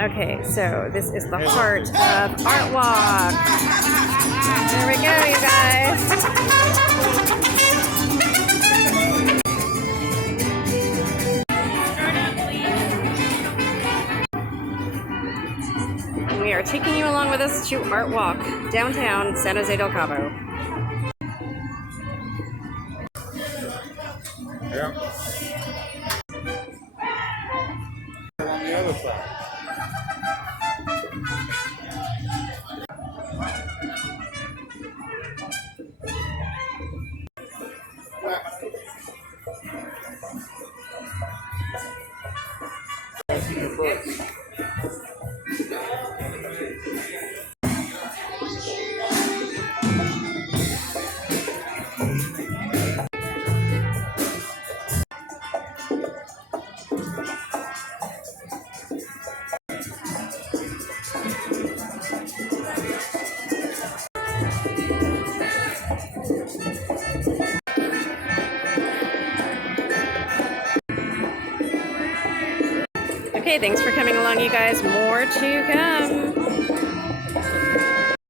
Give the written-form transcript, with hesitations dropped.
Okay, so this is the heart of Artwalk. There we go, you guys. And we are taking you along with us to Artwalk, downtown San Jose del Cabo. Yeah. On the other side. Okay, thanks for coming along, you guys. More to come.